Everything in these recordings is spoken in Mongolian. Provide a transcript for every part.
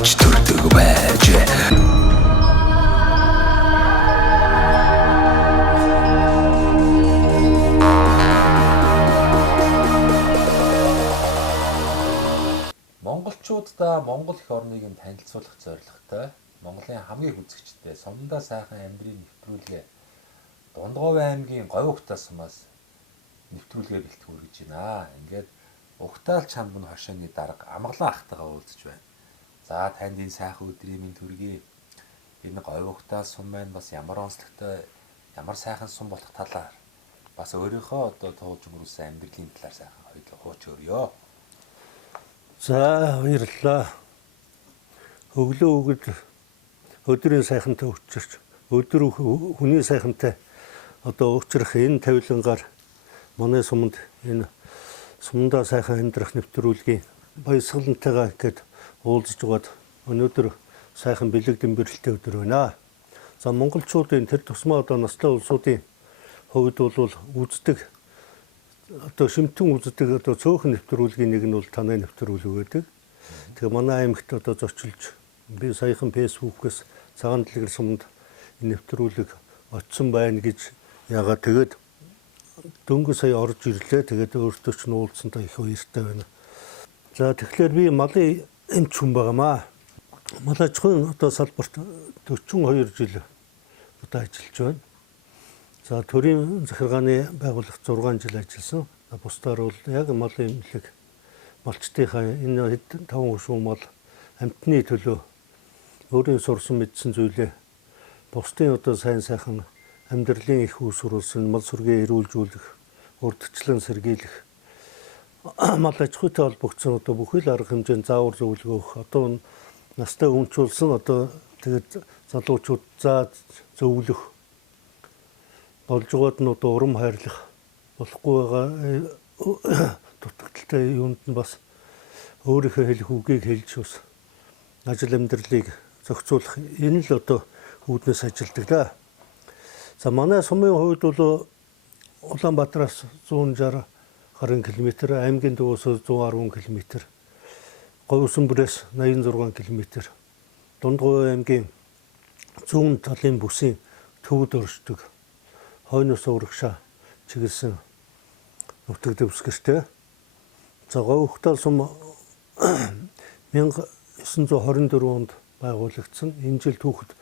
авч төрдөг байж. Монголчуудаа Монгол их орныг нь танилцуулах зорилготой Монголын хамгийн үзэгчтэй Сумдаа сайхан амьдрын нэвтрүүлгээ Дундгов аймгийн Говь Ухтаа сумаас нэвтрүүлгээ бэлтгэх гэж байна. Ингээд Ухтаал чамд нь хошооны дарга Амгалан ахтайгаа уулзч байна. За танд энэ сайхан өдрийн минь төргий. Энэ Говь Ухтаа сум маань бас ямар онцлогтой, ямар сайхан сум болох талаар бас өөрийнхөө одоо туулж өнгөрүүлсэн амьдралын талаар сайхан хоёулаа хууч өрьё. За баярлалаа. Өглөө өгд өдрийн сайхантай өчрч өдөр хүний сайхантай одоо өчрөх энэ тавилангаар манай сумд энэ Сумдаа сайхан амьдрах нэвтрүүлгийн баясгалантайгаа ингээд уулзж байгаад өнөөдөр сайхан бэлэгдэн бэрэлттэй өдөр байна. За монголчуудын тэр тусмаа одоо настай улсуудын хувьд бол үздэг одоо шимтэн үздэг одоо цөөхөн нэвтрүүлгийн нэг нь бол танай нэвтрүүлэг байдаг. Тэгээ манай аймагт одоо зочилж би саяхан фэйсбүүкээс цагаан дэлгэр сумд нэвтрүүлэг очсон байна гэж яагаад тэгээд дөнгөж сая орж ирлээ. Тэгээд өөртөө ч уулзсантай их баяртай байна. За тэгэхээр би малын эмч хүн байгаамаа. Мал аж ахуйн одоо салбарт 42 жил одоо ажиллаж байна. За төрийн захиргааны байгууллагт 6 жил ажилласан. Бусдаар бол яг малын эмнэлэг малчтынхаа энэ 5% мал амтны төлөө өөрийн сурсан мэдсэн зүйлээ бусдын одоо сайн сайхан амьдралын их үүсвэрлсэн мал сүргээ эрүүлжүүлэх, урдчлан сэргийлэх мал аж ахуйтай холбогдсон одоо бүхэл арга хэмжээнд заавар зөвлөгөө өгөх одоо настай хүнчүүлсэн одоо тэгээд залуучууд зөвлөх болж байгаад нь одоо урам хайрлах болохгүй байгаа дутагдaltaй юунд нь бас өөрийнхөө хэлэх үгийг хэлж бас ажил амьдралыг зохицуулах энэ л одоо үүднээс ажилдаг да. За манай сумын хувьд бол Улаанбаатараас 160 гаруй км, аймгийн дүүсээс 110 км, Говьсүмбрээс 86 км, Дундгов аймгийн зүүн талын бүсийн төвд оршдог хойноос урагшаа чиглэсэн нутаг дэвсгэртэй. За Говь Ухтаа сум 1924 онд байгуулагдсан. Энэ жил түүхэд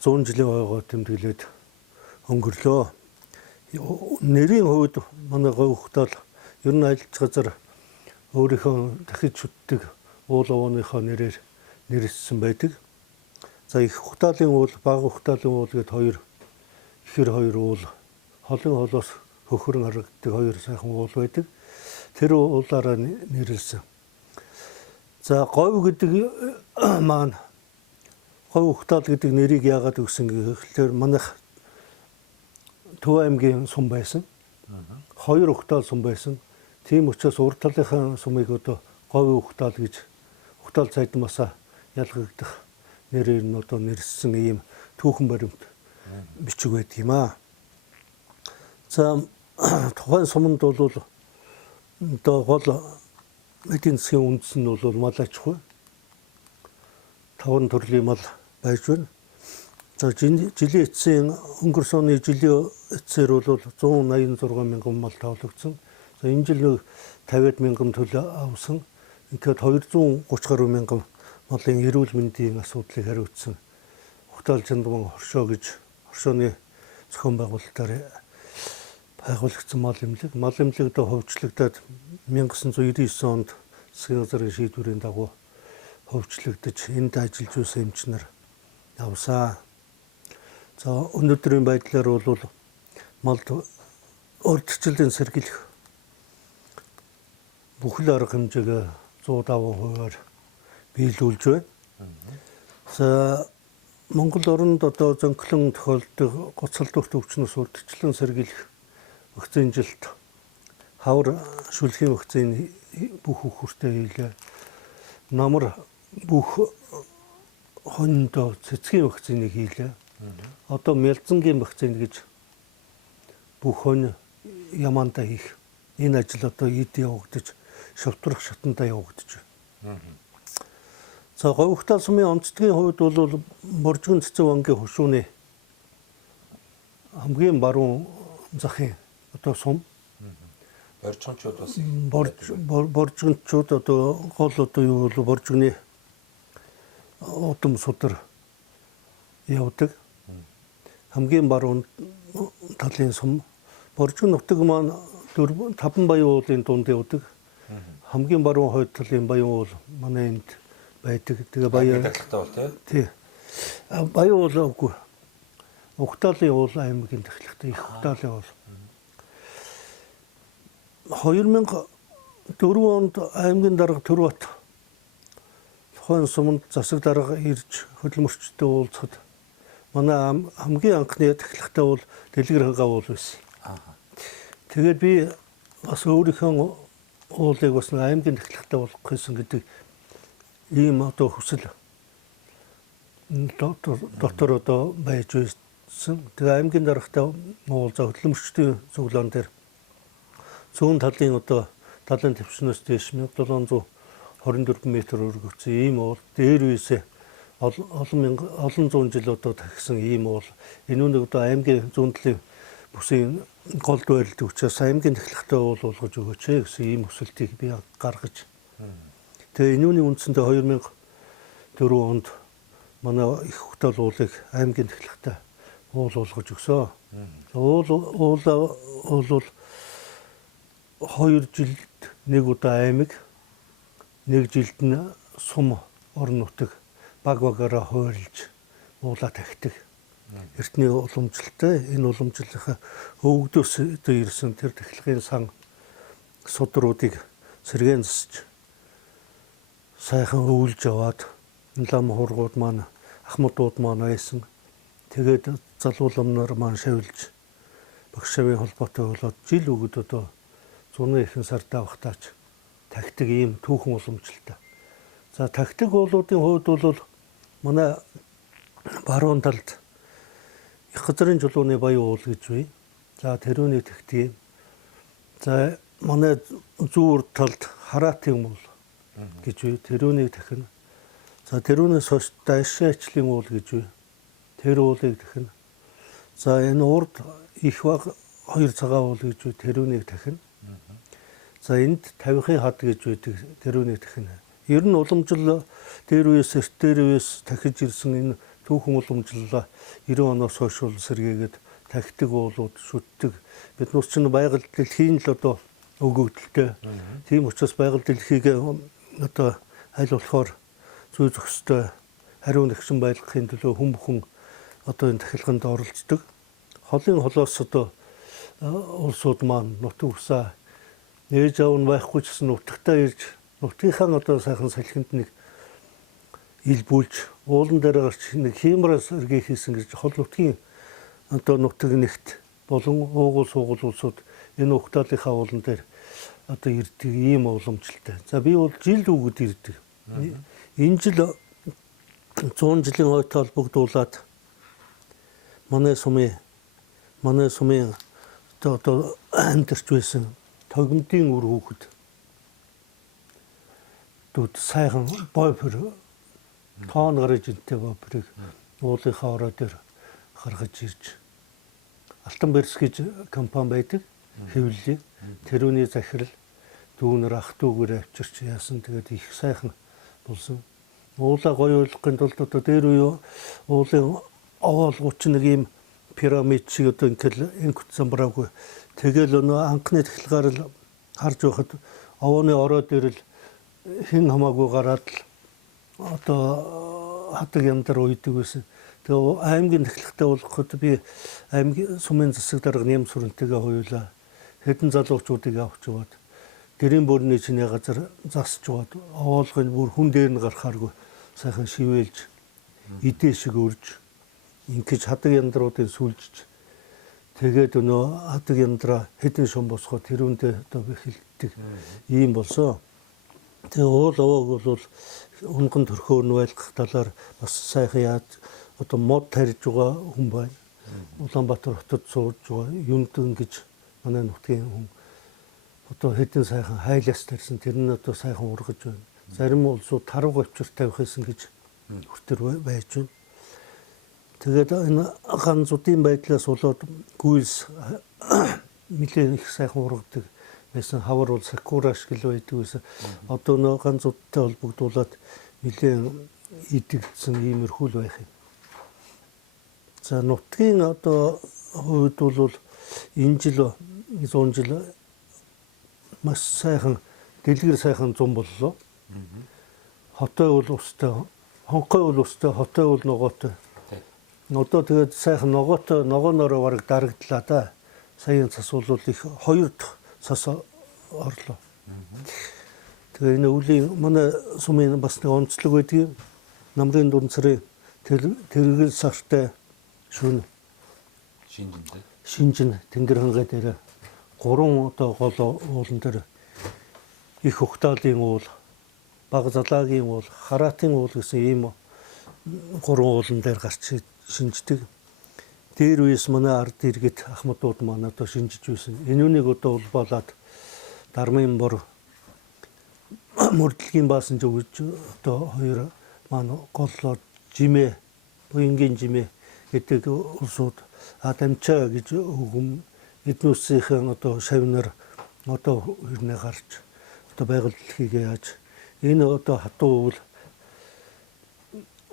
100 жилийн ойгоо тэмдэглээд өнгөрлөө. Нэрийн хувьд манай Говь Ухтаа ер нь ажиллаж газар өөрийнхөө дахиж шүтдэг уул ууныхоо нэрээр нэрлсэн байдаг. За их Ухтаалын уул, бага Ухтаалын уул гэд хоёр ихэр хоёр уул холын холоос хөхрөн харагддаг хоёр сайхан уул байдаг. Тэр уулаараа нэрлсэн. За Говь гэдэг маань Говь Ухтаа гэдэг нэрийг яагаад өгсөн гэхээр манайх Төв аймгийн сум байсан. Хоёр Ухтаа сум байсан. Тийм учраас урд талынхаа сумыг одоо Говь Ухтаа гэж Ухтаа цайдмаасаа ялгагдах нэрээр нь одоо нэрлсэн ийм түүхэн баримт бичиг байдаг юм аа. За тухайн суманд бол одоо гол эдийн засгийн үндэс нь бол мал аж ахуй. 5 төрлийн мал байж байна. За жилийн эцсийн өнгөрсөн оны жилийн эцсээр бол 186 мянган мал тавлагдсан. За энэ жил 50 мянган төлөө авсан. Ингээд 230 гаруй мянган малын эрүүл мэндийн асуудлыг хариуцсан Ухтаал Чандман хоршоо гэж хоршооны зохион байгуулалтаар байгуулагдсан мал эмнэлэг. Мал эмнэлэгдээ хөгжлөгдөд 1999 онд засгийн газрын шийдвэрийн дагуу хөгжлөгдөж энд ажиллаж байсан эмч нар явсаа. За өнөөдрийн байдлаар бол малд урдчлалын сэргийлэх бүхэл арга хэмжээгээ 105%-аар биелүүлж байна. За Монгол оронд одоо зөнхлөн тохиолддог гоцолдогт өвчнөөс урдчлан сэргийлэх вакцинжилт хавар шүлгийн вакцины бүх хүүхртэй хийлээ. Намар бүх хондоо цэцгийн вакциныг хийлээ. Одоо мялзангийн вакцин гэж бүх хонь ямаандаа хийх энэ ажил одоо эд явагдаж шавтрах шатандаа явагдаж байна. За говьхтал сумын онцлогийн хувьд бол Боржгон Цэцэн ангийн хушууны хамгийн баруун захын одоо сум Боржгончууд бас Боржгончууд одоо гол одоо юу бол Боржгоны удам судар явдаг. Хамгийн баруун талын сум Боржгон нутаг маань 5 баян уулын дунд явдаг. Хамгийн баруун хойд талын баян уул манай энд байдаг. Тэгээ баян тахилгатай бол тий. Баян уул үгүй. Ухтаалын уул аймгийн тахилгатай их Ухтаалын уул. 2004 онд аймгийн дарга Төрбат тухайн суманд засаг дарга ирж хөдөлмөрчтэй уулзахад манай хамгийн анхны тахилгатай бол Дэлгэр хангаа уул байсан. Тэгээд би бас өөрийнхөө уулыг бас аймгийн тахилгатай болох гэсэн гэдэг ийм одоо хүсэл дотор одоо байж байсан. Тэгээ аймгийн даргатай уулзаа хөдөлмөрчдийн цуглаан дээр зүүн талын одоо талын твшнээс дээш 1724 м өргөгдсөн ийм уул дээр үесээ олон зуун жил одоо тахисан ийм уул энэ үнийг одоо аймгийн зүүн талын бүсийн голд байрлалд учраас аймгийн тахилгатай уул болгож өгөөч гэсэн ийм хүсэлтийг би гаргаж тэгээ энэ үний үндсэндээ 2004 онд манай их Ухтаал уулыг аймгийн тахилгатай уул болгож өгсөн. Уул бол 2 жилд нэг удаа аймаг, нэг жилд нь сум орон нутаг баг багаараа хуваарлж уулаа тахидаг. Эртний уламжлалтай энэ уламжлалынхаа өвгдөөс ирсэн тэр тахилгын сан судруудыг сэргээн засч сайхан өвлж аваад лам хургууд маань ахмадууд маань байсан. Тэгээд залууламнаар маань шавилж багш шавын холбоотой болоод жил өгöd одоо зуны ихэнх сард авахтаач тахдаг ийм түүхэн уламжлалтай. За тахдаг уулуудын хувьд бол манай баруун талд их газрын чулууны баян уул гэж бий. За тэрүүний тахдаг. За манай зүүр талд хараатын уул гэж бий. Тэрүүнийг тахна. За тэрүүнээс хойш дашаачлын уул гэж бий. Тэр уулыг тахна. За энэ урд их баг 2 цагаан уул гэж бий. Тэрүүнийг тахна. За энд 50-ын хад гэж байдаг тэрүүнийг тахна. Ер нь уламжлал дээр үеэс тахиж ирсэн энэ түүхэн уламжлалаа 90 оноос хойш сэргээгээд тахдаг уулууд шүтдэг. Бид нар ч байгаль дэлхийн л одоо өгөгдөлтэй. Тийм учраас байгаль дэлхийг одоо аль болохоор зүй зохистой хариу нэгсэн байлгахын төлөө хүн бүхэн одоо энэ тахилганд оролцдог. Холын холоос одоо улсууд маань нутаг усаа нээж аав нь байхгүй ч гэсэн нутагтаа ирж нутгийнхаа одоо сайхан салхинд нэг илбүүлж уулан дээр гарч нэг хиймраас эргээ хийсэн гэж хол нутгийн одоо нутаг нэгт болон уугуул суугуул улсууд энэ Ухтаалынхаа уулан дээр одоо ирдэг ийм уламжлалтай. За би бол жил өгöd ирдэг. Энэ жил 100 жилийн хойтой холбогдуулаад манай сумын одоо амьдарч байсан тогмдын үр хүүхэд дүүд сайхан бойфер тоон гараж интэй бойферыг уулынхаа ороо дээр гаргаж ирж Алтан Берс гэж компани байдаг хэвлэлээ тэрүүний захирал дүүнэр ах дүүгээр авчирч яасан тэгээд их сайхан болсон. Уулаа гоё ойлгохын тулд одоо дээр үе уулын овоолгууч нэг юм пирамид шиг одоо ингээл инкут замбраагүй тэгэл өнөө анхны тахилгаар л харж байхад овооны ороо дээр л хэн хамаагүй гараад л одоо хатаг яндар уйдаг байсан. Тэгээ аймгийн тахилгатай болгоход би аймгийн сумын засаг дарга нэм сүрэнтэйгээ хоёулаа хэдэн залуучуудыг авч яваад гэрийн бүрний чиний газар засч яваад овоолгын бүр хүн дээр нь гарахааргүй сайхан шивэлж идэ шиг өрж инкэж хатаг яндруудыг сүлжиж тэгээд өнөө хатаг яндраа хэдэн шум босгоо тэрүүндээ одоо бэхэлдэг ийм болсон. Тэгээ уул овоог бол унган төрхөөр нь байлгах талаар бас сайхан яаж одоо мод тарьж байгаа хүн байна. Улаанбаатар хотод сууж байгаа Юндэн гэж манай нутгийн хүн одоо хэдэн сайхан хайлаас тарьсан тэр нь одоо сайхан ургаж байна. Зарим улсууд тарга авчир тавих гэсэн гэж хүртэр байж байна. Тэгээд энэ ганцуудын байдлаас болоод гүйлс нэлээд их сайхан ургадаг байсан. Хавар бол сакура шиг л байдаг байсан. Одоо нөө ганцуудтай холбогдуулаад нэлээд идэгдсэн иймэрхүү л байх юм. За нутгийн одоо хувьд бол энэ жил 100 жил маш сайхан дэлгэр сайхан зам боллоо. Хотой бол устай, хонхой бол устай, хотой бол ногоотой. Одоо тэгээд сайхан ногоонороо бараг дарагдлаа да. Саяын цас бол их 2 дахь цас орлоо. Тэгээ энэ үлийн манай сумын бас нэг онцлог байдгийг намрын дунцрын тэргэл сартай шүн шинжин тэнгэр хангай дээр 3 одоо гол уулан дээр их ухтаалын уул, баг залаагийн уул, хараатын уул гэсэн ийм 3 уулан дээр гарч шинждэг. Дээр үес манай ард иргэд ахмадууд маань одоо шинжиж байсан. Энүүнийг одоо улбаалаад дармын бор мөрдлөгийн баасан зөвж одоо 2 маань голлоо жимээ, буянгийн жимээ гэдэг улсууд адамчаа гэж өгөм эднүсийн одоо шавнаар одоо хөрнө гарч одоо байгаль дэлхийг яаж энэ одоо хатуу уул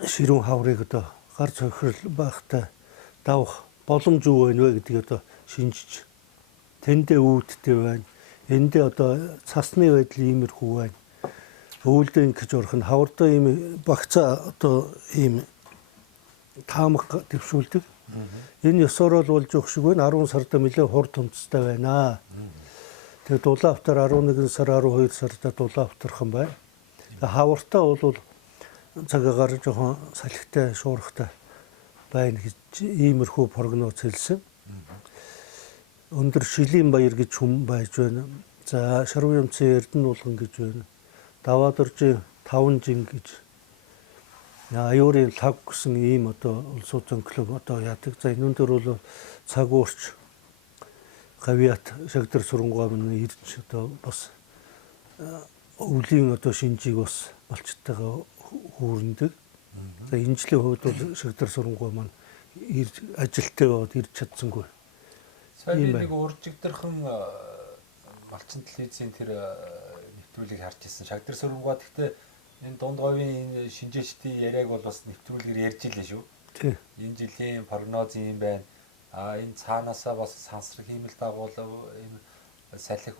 ширүүн хаврыг одоо гар цохирол байхтай давах боломж юу вэ гэдгийг одоо шинжиж тэндээ үүдтэй байна. Эндээ одоо цасны байдал иймэрхүү байна. Өвөлдөө ингэж урах нь хаврдаа ийм багцаа одоо ийм таамаг дэвшүүлдэг. Энэ ёсоор л болж явах шиг байна. 10 сарда нэлээд хур томцтой байна. Тэгээд дулаавтар 11 сар 12 сарда дулаавтархан байна. Хавртаа бол цагаагаар жоохон салхитай шуурхтай байна гэж иймэрхүү прогноз хэлсэн. Өндөр шилийн баяр гэж хүм байж байна. За шаруу юмцын эрдэнэ булган гэж байна. Даваадоржийн 5 жин гэж аюурын лав гэсэн ийм одоо улсууд зөнклөв одоо яадаг. За энэ дээр бол цаг уурч гавьяат шагдар сурангаа мөн ирж одоо бас өвлийн одоо шинжийг бас малчтайгаа хүүрнэдэг. За энэ жилийн хувьд бол шагдар сурангаа маань ирж ажилттай байгаад ирж чадсангүй. Сайн нэг уржигдэрхэн малчин телевизийн тэр нэвтрүүлгийг харж ирсэн. Шагдар сурангаа гэхдээ энэ дунд говийн шинжээчдийн яриаг бол бас нэвтрүүлгээр ярьж илээ шүү. Тийм. Энэ жилийн прогноз юм байна. Энэ цаанаасаа бас сансрах хиймэл дагуул энэ салхи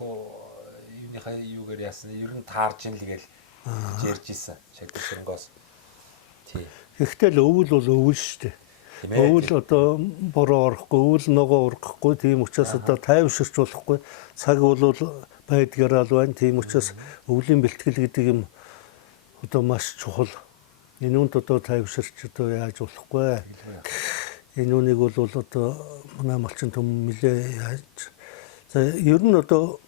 юуныхаа юугаар яасан ер нь таарж ин л гээл ярьж исэн. Шагдар сурангаос. Тийм. Гэхдээ л өвөл бол өвөл шүү дээ. Өвөл одоо бороо орохгүй, өвөл ногоо ургахгүй тийм учраас одоо тайвширч болохгүй. Цаг бол байдгаараа л байна. Тийм учраас өвлийн бэлтгэл гэдэг юм одоо маш чухал. Энэ үнд одоо тайвширч одоо яаж болохгүй. Энэ үнийг бол одоо манай малчин төм нэлээ яаж. За ер нь одоо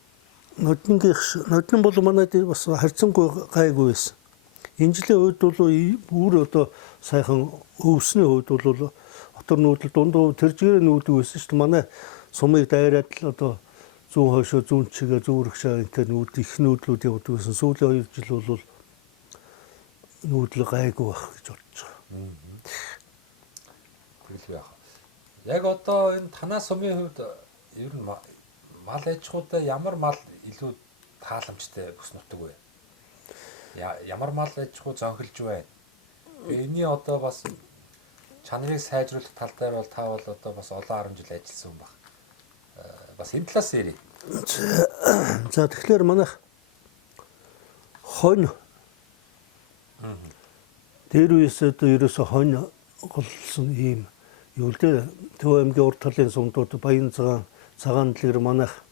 ноднын бол манайд бас харьцангуй гайгүй байсан. Энэ жилийн үед бол бүр одоо сайхан өвсний үед бол отор нүүдэл дундуу тэржгээр нүүдэг байсан шүү дээ. Манай сумыг дайраад л одоо зүүн хойшоо зүүн чигээ зүүрх шаа энэ нүүд их нүүдлүүд явдаг байсан. Сүүлийн 2 жил бол нүүдэл гайгүй байх гэж бодож байгаа. Тэгэл яах. Яг одоо энэ танаа сумын хувьд ер нь мал аж ахуйдаа ямар мал илүү тааламжтай бүс нутаг вэ? Ямар мал аж ахуй зөнхөлж байна? Эний одоо бас чанарыг сайжруулах тал дээр бол та бол одоо бас олон 10 жил ажилласан хүн баг. Бас энэ талаас ярив. За тэгэхээр манайх хонь дээр үес одоо ерөөсө хонь голсон ийм юу л дээ. Төв аймгийн урд талын сумдууд Баян цагаан дэлгэр манайх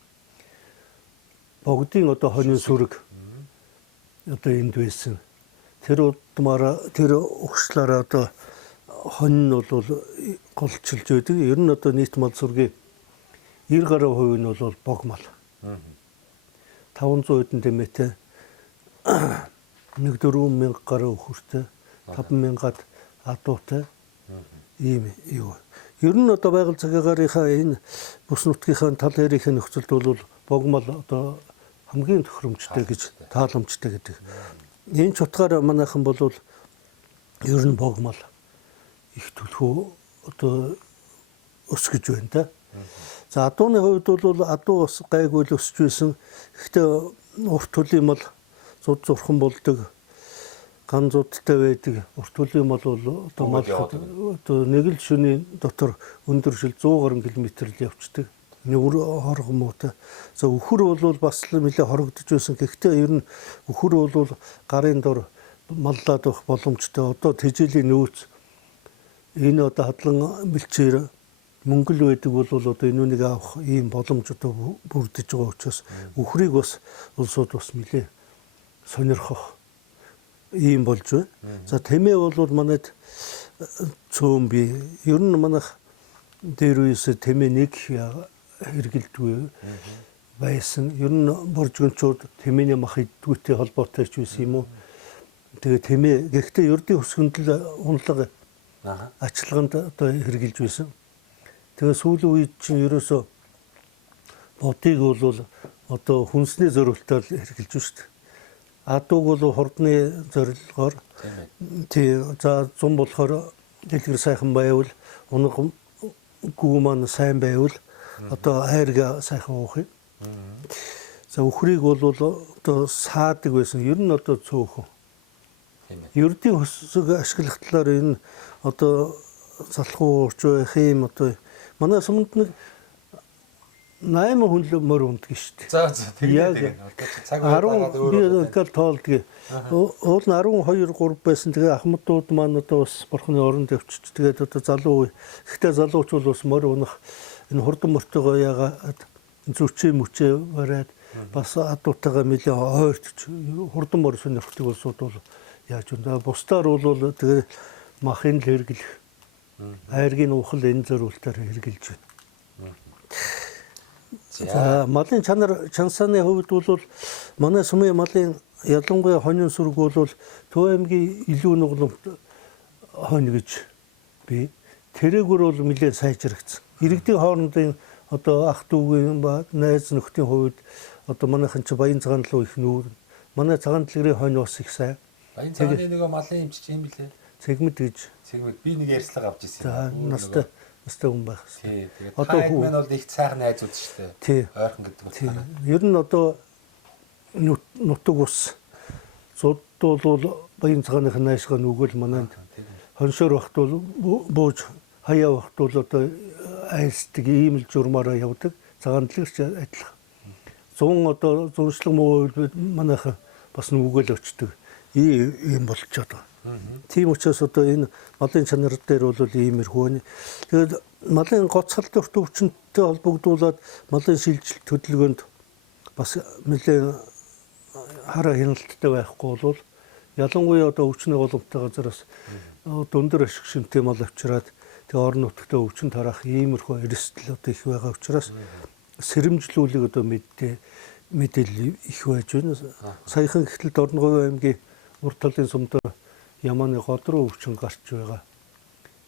богдын одоо хоньны сүрэг одоо энд байсан. Тэр удмаараа тэр өгшлээрээ одоо хонь нь бол голчилж байдаг. Ер нь одоо нийт мал сүргийн 90% нь бол бог мал. 500 хэдэн тэмээтэй 1-4 гаруй өхөртэй 5,000-аад адуутай ийм юу. Ер нь одоо байгаль цагаагаарынхаа энэ бүс нутгийнхаа тал хэрийн нөхцөлд бол бог мал одоо хамгийн тохиромжтой гэж тааламжтай гэдэг. энэ ч утгаараа манайхан бол ер нь богмол их төлхөө одоо өсгөж байна да. За адууны хувьд бол адуу бас гайгүй л өсөж байсан. Гэхдээ урт төлөм бол зуд зурхан болдог. Ган зудтай байдаг. Урт төлөм бол одоо малхад одоо нэг л шөнийн дотор өндөр шил 100 гаруй км л явцдаг. Нүр хоргомоотой. За үхэр бол бас л нэлээ хорогдож байсан. Гэхдээ ер нь үхэр бол гарын дор маллаад байх боломжтой. Одоо тэжээлийн нөөц энэ одоо хадлан бэлчээр мөнгөл байдаг бол одоо энүүнийг авах ийм боломж одоо бүрдэж байгаа учраас үхрийг бас улсууд бас нэлээ сонирхох ийм болж байна. За тэмээ бол манайд цөөн бий. Ер нь манайх дээр үесээ тэмээ нэг хэрэгэлдэггүй байсан. Ер нь боржгончууд тэмээний мах идэггүйтэй холбоотой ч байсан юм уу. Тэгээ тэмээ гэхдээ ердийн хөсгөндөл унлага ачлаганд одоо хэрэгжилж байсан. Тэгээ сүүлийн үед чинь ерөөсөө бодыг бол одоо хүнсний зорилтоор хэрэгжилж байна шүү дээ. Адууг бол хурдны зорилгоор тий за зам болохоор дэлгэр сайхан байвал унаг гүү маань сайн байвал одоо хайрга сайхан уух юм. За үхрийг бол одоо саадаг байсан. Ер нь одоо цөөхөн. Ердийн хөсөг ашиглах талаар энэ одоо залхуу урч байх юм одоо манай сумд нэг 8 хүн л мөр унддаг шүү дээ. За тэгээд цаг уураад өөрөө ингээл тоолдгийг. Уул нь 12 3 байсан. Тэгээ ахмадууд маань одоо бас бурхны оронд явчих. Тэгээд одоо залуу. Гэхдээ залууч бол бас мөр унах энэ хурдан мөртөгөө ягаад зүчээ мүчээ бариад бас адуутайгаа нэлээ ойртож хурдан мөр сонирхдаг улсууд бол яаж вэ? Бусдаар бол тэгээ махын л хэрэглэх айргийн ухал энэ зориултаар хэрэгжилж байна. За малын чансааны хувьд бол манай сумын малын ялангуяа хонин сүрэг бол Төв аймгийн илүү нугламт хонь гэж би тэрэгүр бол нэлээд сайжрагдсан. Иргэдийн хоорондын одоо ах дүүгийн ба найз нөхдийн хувьд одоо манайхан ч баян цагаан руу их нүүр. Манай цагаан дэлгэрийн хонь бас их сайн. Баян цагааны нөгөө малын эмчч юм билээ. Цэгмэд гэж. Цэгмэд би нэг ярьцлага авч ирсэн. За настай хүн байх. Тий. Тэгээд одоо хүмүүс бол их сайхан найзууд шүү дээ. Тий. Ойрхон гэдэг утгаараа. Ер нь одоо нутаг ус зуд бол баян цагааных наашгаа нүгэл манайд хоншоор багт бол бууж хаяа багт бол одоо айсдаг ийм л журмаараа явдаг. Цагаан дэлгэрч адилхан. 100 одоо зуншлаг муу манайхан бас нүгэл очдөг. Ийм болчиход байна. Тийм учраас одоо энэ малын чанар дээр бол иймэрхүү байна. Тэгээд малын гоцхолдох төвчөнтэй холбогдуулаад малын шилжилт хөдөлгөөнд бас нэлээд хараа хяналттай байхгүй бол ялангуяа одоо өвчнөө боломжтой газараас өндөр ашиг шимтэй мал авчираад тэгээ орон нутгад өвчин тараах иймэрхүү эрсдэл одоо их байгаа учраас сэрэмжлүүлэг одоо мэдээлэл их байж байна. Саяхан гэтэл Дорноговь аймгийн урт талын сумд Ямааны гол руу өвчин гарч байгаа.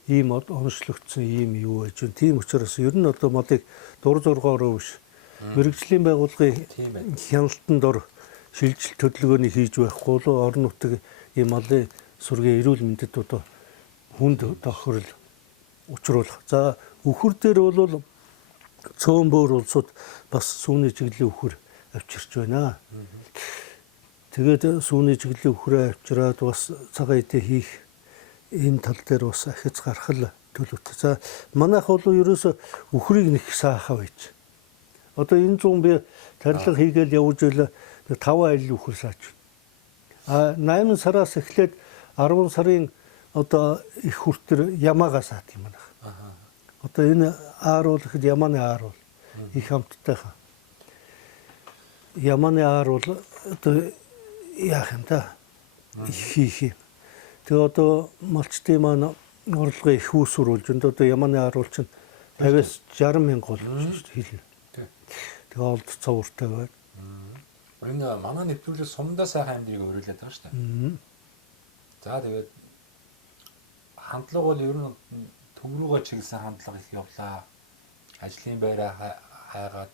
Ийм онцлогдсон ийм юу байж байна. Тийм учраас ер нь одоо малыг дур зургаарөө биш мэрэгжлийн байгууллагын хяналтанд ор шилжилт хөдөлгөөнийг хийж байхгүй бол орон нутгийн ийм малын сүргийн эрүүл мэндэд одоо хүнд тохирол учруулах. За үхэр дээр бол цөөн бөөр улсууд бас сүүний чиглэлийн үхэр авчирч байна. Тэгээд сүүний чиглэлийн үхрээ авчираад бас цагаан эдээ хийх энэ тал дээр бас ахиц гаргал төлөвтэй. За манайх бол ерөөсө үхрийг нэг саахаа байж. Одоо энэ зүүн би тарилга хийгээл явж байлаа 5 айл үхэр саач. 8 сараас эхлээд 10 сарын одоо их хүртэр ямаага саад юм байна. Одоо энэ аар бол ихэд ямааны аар бол их хамттайхан. Ямааны аар бол одоо яах юм да? Хийх юм. Тэгээ одоо малчтын маань орлогын их үүсвэрүүлж энэ одоо ямааны аар бол чинь 50-аас 60 мянга болж хэлнэ. Тэгээ олд цовртой байна. Энэ манай нэвтрүүлэг сумдаа сайхан амьдрыг өөрүүлээд байгаа шүү дээ. За тэгээд хандлага бол ер нь төв рүүгээ чиглэсэн хандлага их явлаа. Ажлын байраа хайгаад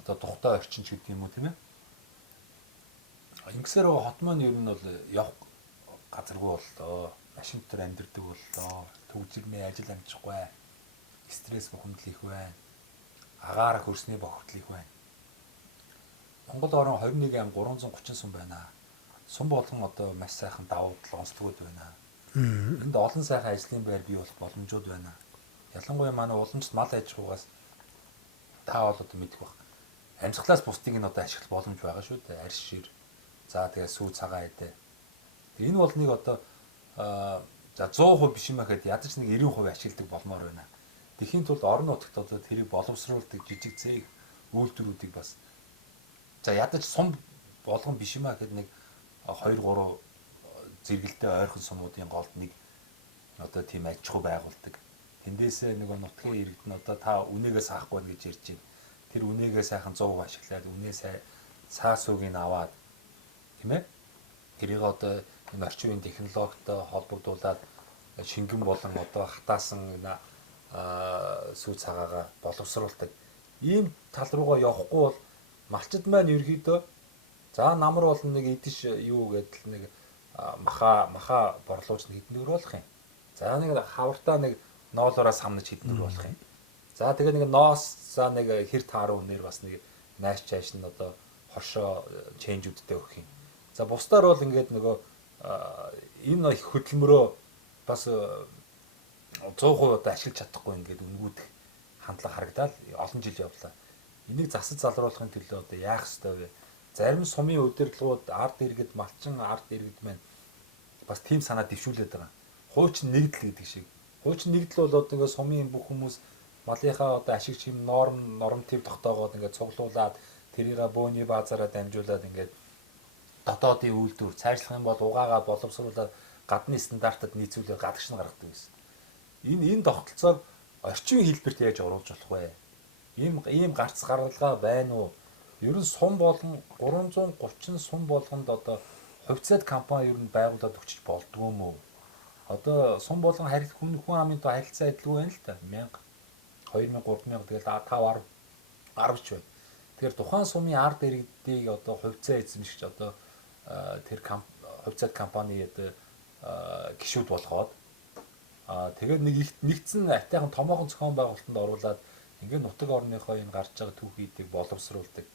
одоо тухтай орчин ч гэдэг юм уу тийм ээ. Ингэсээр байгаа хот маань ер нь бол явах газаргүй боллоо. Машин дотор амьдэрдэг боллоо. Төгжирмээ ажил амжихгүй. Стресс бухимдал их байна. Агаар хөрсний бохирдол их байна. Монгол орон 21 ам 330 сум байна. Сум болгон одоо маш сайхан давуу тал онцлогуд байна. Энд олон сайхан ажлын байр бий болох боломжууд байна. Ялангуяа манай уламжлалт мал аж ахуйгаас та бол одоо мэдэх баг. Амьсгалаас бусдыг нь одоо ашиглах боломж байгаа шүү дээ. Арьс шир. За тэгээ сүү цагаан эдэ. Энэ бол нэг одоо за 100% биш юм ахэд ядаж нэг 90% ашигладаг болмоор байна. Тэхийн тулд орон нутагт одоо тэрийг боловсруулдаг жижиг зээг үйлдвэрүүдийг бас за ядаж сум болгон биш юм ахэд нэг 2 3 зэрэгэлдээ ойрхон сумуудын голд нэг одоо тийм аж ахуй байгуулдаг. Тэндээсээ нөгөө нутгийн иргэд нь одоо та үнээгээ саахгүй гэж ярьж байна. Тэр үнээгээ сайхан 100% ашиглаад үнээ саа суугийг аваад тийм ээ. Тэрийг одоо энэ орчин үеийн технологитой холбогдуулаад шингэн болон одоо хатаасан сүү цагаагаа боловсруулдаг. Ийм тал руугаа явахгүй бол малчид маань ерөөдөө за намар бол нэг идэж юу гэдэл нэг маха борлууч нь хэднэр болох юм. За нэг хавартаа нэг ноолоороо самнаж хэднэр болох юм. За тэгээ нэг ноос за нэг хэр тааруу нэр бас нэг найш чааш нь одоо хоршоо ченжүүдтэй өгөх юм. За бусдаар бол ингээд нөгөө энэ их хөдөлмөрөө бас 100% одоо ашиглаж чадахгүй ингээд үнгүүдэх хандлага харагдаад олон жил явлаа. Энийг засаж залруулахын төлөө одоо яах ёстой вэ? Зарим сумын удирдлагууд ард иргэд малчин ард иргэд маань бас тийм санаа дэвшүүлээд байгаа. Хуучин нэгдэл гэдэг шиг. Хуучин нэгдэл бол одоо ингээд сумын бүх хүмүүс малынхаа одоо ашиг чим норматив тогтоогоод ингээд цуглуулад тэрийгээ бөөний баазаараа дамжуулаад ингээд дотоодын үйлдвэр цаашлах юм бол угаагаад боловсруулаад гадны стандартад нийцүүлээд гадагш нь гаргадаг гэсэн. Энэ тогтолцоог орчин хэлбэрт яаж оруулж болох вэ? Ийм гарц гаргалгаа байна уу? Ер нь сум болгон 330 сум болгонд одоо хувьцаат компани ер нь байгуулад өгч болдгоо юм уу? Одоо сум болгон хүн амын тоо харилцаа адилгүй байна л та. 1000 2000 3000 тэгэл 5 10 ч байна. Тэгэхээр тухайн сумын ард иргэдийг одоо хувьцаа эзэмшигч одоо тэр хувьцаат компани одоо гишүүд болгоод тэгээд нэгдсэн атайхан томоохон зохион байгуулалтанд оруулаад ингээд нутаг орныхоо энэ гарч байгаа түүхийдийг боловсруулдаг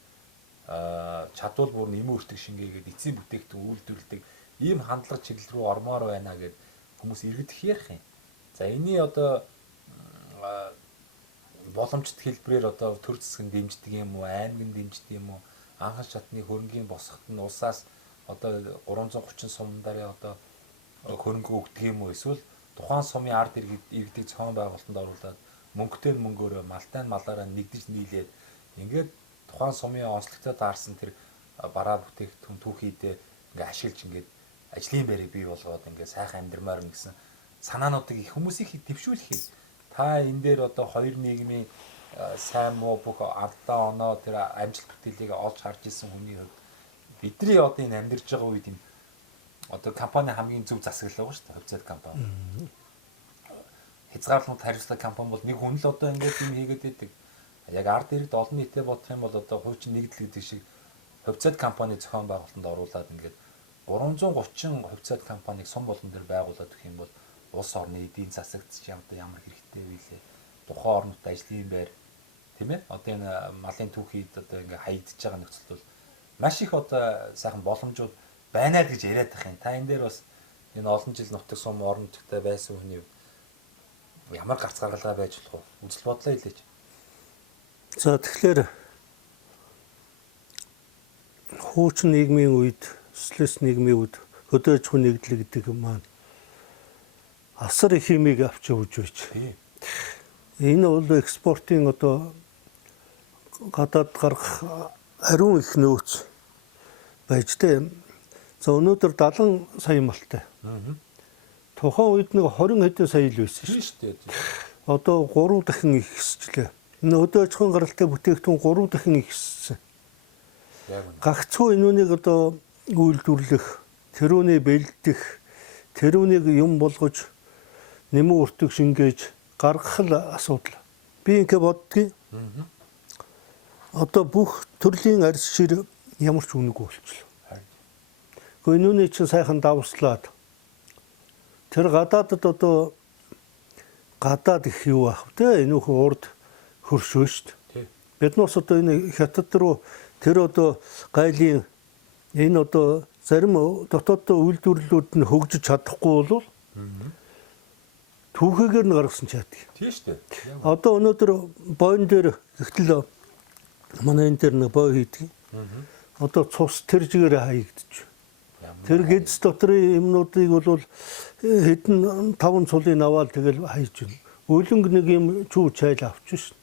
чадвал бүр нэмэн өртөг шингээгээд эцсийн бүтээгдэхүүн үйлдвэрлэдэг ийм хандлага чиглэл рүү ормоор байна гэд хүмүүс иргэд их ярих юм. За энэний одоо боломжит хэлбэрээр одоо төр засгийн дэмждэг юм уу, аймгийн дэмждэг юм уу, анхан шатны хөрөнгийн босгоход нь улсаас одоо 330 сумдарын одоо хөрөнгө өгдөг юм уу, эсвэл тухайн сумын ард иргэдийг цоон байгуулалтанд оруулаад мөнгөтэй мөнгөөрөө малтай малаараа нэгдэж нийлээд ингээд тухайн сумын онцлогтой таарсан тэр бараа бүтээгдэхүүн түүхийдээ ингээд ашиглаж ингээд ажлын байрыг бий болгоод ингээд сайхан амьдрмаар нэгсэн санаануудыг их хүмүүсийг дэвшүүлэх юм. Та энэ дээр одоо хоёр нийгмийн сайн муу бүх ардаа оноо тэр амжилт бүтээлийг олж харж исэн хүний хувьд бидний одоо энэ амьдарч байгаа үед энэ одоо компани хамгийн зөв засаглал байгаа шүү дээ, хувьцаат компани. Хязгаарлалт хариуцлага компани бол нэг хүн л одоо ингээд юм хийгээд байдаг. Яг ард иргэд олон нийтэд бодох юм бол одоо хуучин нэгдэл гэдэг шиг хувьцаат компани зохион байгуулалтанд оруулаад ингээд 330 хувьцаат компаниг сум болгон дээр байгуулад өгөх юм бол улс орны эдийн засагт одоо ямар хэрэгтэй вэ лээ. Тухайн орнот ажлын байр тийм ээ. Одоо энэ малын түүхийд одоо ингээд хаягдж байгаа нөхцөл бол маш их одоо сайхан боломжууд байна гэж яриад байх юм. Та энэ дээр бас энэ олон жил нутаг сум орон нутагтай байсан хүний ямар гарц гаргалгаа байж болох вэ? Үзэл бодлоо хэлээч. За тэгэхээр хуучин нийгмийн үед, социалист нийгмийн үед хөдөө аж ахуйн нэгдэл гэдэг маань асар их хэмийг авч явж байж. Энэ бол экспортын одоо гадаад гарах ариун их нөөц байж тээ. За өнөөдөр 70 сая малтай. Тухайн үед нэг 20 хэдэн сая л байсан шүү дээ. Одоо 3 дахин их өсчлээ. Энэ хөдөө аж ахуйн гаралтай бүтээгдэхүүн 3 дахин их өссөн. Гагцхүү энүүнийг одоо үйлдвэрлэх, тэрүүний бэлдэх, тэрүүнийг юм болгож нэмэн өртөг шингээж гаргах л асуудал. Би ингэ боддгийг. Одоо бүх төрлийн арьс шир ямар ч үнэгүй болчихлоо. Гэхдээ энүүний чинь сайхан давслаад тэр гадаадд одоо гадаад их юу ах вэ? Энүүхэн урд хөршөө шүү дээ. Тий. Бид нас одоо энэ хятад руу тэр одоо гайлын энэ одоо зарим дотооддоо үйлдвэрлэлүүд нь хөгжиж чадахгүй бол түүхийгээр нь гаргасан ч яадаг. Тийм шүү дээ. Одоо өнөөдөр бойн дээр ихтэл манай энэ дээр нэг бой хийдэг. Одоо цус тэржгээр хаягдчих. Тэр гэдэс дотрын юмнуудыг бол хэдэн 5 цулын аваад тэгэл хайж байна. Өлөнг нэг юм чүү чайл авчих шин.